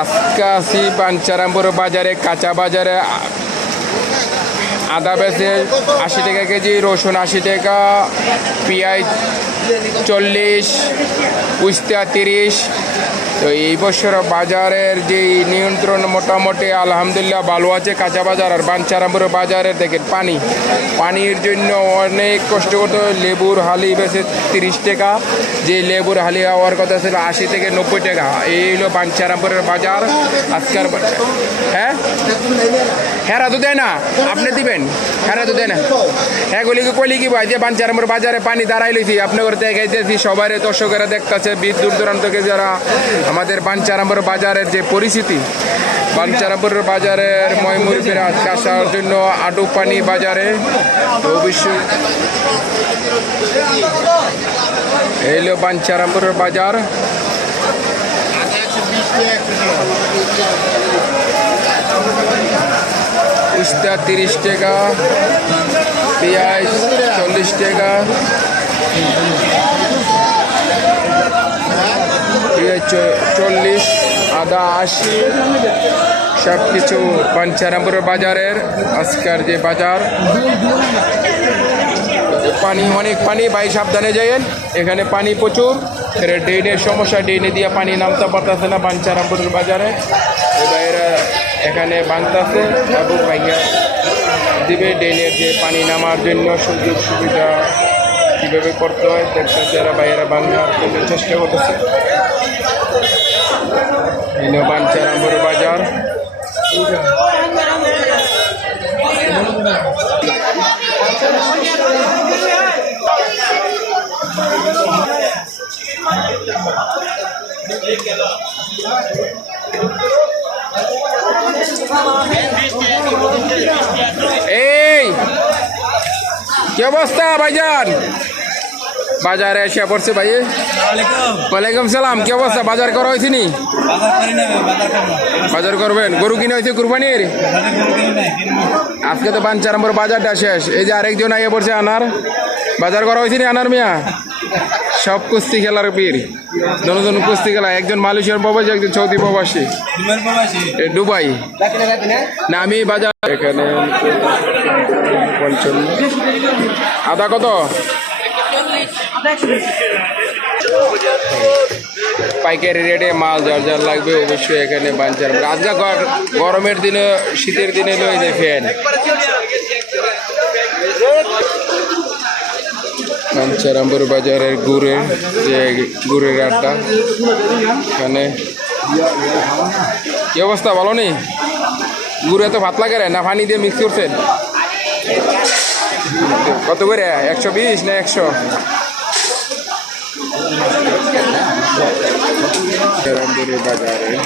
আজকে আসি বাঞ্চারামপুর বাজারে, কাঁচা বাজারে। আদা বেচে আশি টাকা কেজি, রসুন আশি টাকা, পিঁয়াজ চল্লিশ, উস্তা তিরিশ তো এই বছর বাজারের যে নিয়ন্ত্রণ মোটামুটি আলহামদুলিল্লাহ ভালো আছে, কাঁচা বাজার আর বাঞ্চারামপুর বাজারের দেখেন পানি। পানির জন্য অনেক কষ্ট করতে লেবুর হালি বেশি তিরিশ টাকা, যে লেবুর হালি হওয়ার কথা ছিল আশি থেকে নব্বই টাকা। এই হলো বাঞ্চারামপুরের বাজার আজকার হ্যাঁ? হেরা তো দেয় না। আপনি দিবেন? হেরা তো দেয় না। হ্যাঁ গুলি কইলি কি ভাই? যে বাঞ্চারামপুর বাজারে পানি দাঁড়াই লইছি আপনি করে দেখাইতেছি সবাই দর্শকেরা দেখতেছে বিদ্যুৎ দূর দূরান্ত থেকে যারা আমাদের বাঞ্চারামপুর বাজারের যে পরিস্থিতি, বাঞ্চারামপুর বাজারের ময়মুরবির আসার জন্য আডু পানি বাজারে অবশ্যই এই হলো বাঞ্চারামপুরের বাজার। উস্তা তিরিশ টাকা, পেঁয়াজ চল্লিশ টাকা। চল্লিশ, আদা আশি সব কিছু পাঞ্চারামপুরের বাজারের আজকের যে বাজার। পানি, অনেক পানি, ভাই সাবধানে যাইয়েন। এখানে পানি প্রচুর। এর ড্রেনের সমস্যা, ড্রেনে দিয়ে পানি নামতে পারতেছে না বাঞ্চারামপুরের বাজারে। এই এখানে বাঁধতেছে এবং ভাইয়া দিবে ড্রেনের যে পানি নামার জন্য সুযোগ সুবিধা কীভাবে করতে হয় দেখতে যারা ভাইয়েরা বাংলার জন্য চেষ্টা করতেছে। বাঞ্চারামপুর বাজার। এই কি অবস্থা ভাইজান? বাজারে এসে পড়ছে ভাই। ওয়ালাইকুম। সালাম কি অবস্থা? বাজার করা হয়েছে নি? বাজার করবেন? গরু কিনে হয়েছে কুরবানির? আজকে তো পাঁচ নম্বর বাজারটা শেষ। এই যে আরেকজন আইয়ে পড়ছে আনার। বাজার করা হয়েছে নি আনার মিয়া? সব কুস্তি খেলার বীর। দুজন কুস্তি খেলা। একজন মালয়েশিয়ার প্রবাসী একজন সৌদি প্রবাসী। এ দুবাই। না আমি বাজার এখানে আদা কত? পাইকারি রেটে মাল যার যার লাগবে অবশ্যই এখানে বাঞ্চার আজকে গরমের দিনে, শীতের দিনে লই ফ্যান। বাঞ্চারামপুর বাজারের গুড়ের যে গুড়ের আড্ডা। এখানে। কি অবস্থা বলো নি গুড় এত ভাত লাগে না পানি দিয়ে মিক্স করছেন? Кот виря, якщо біж, не якщо. Рамбурі базари.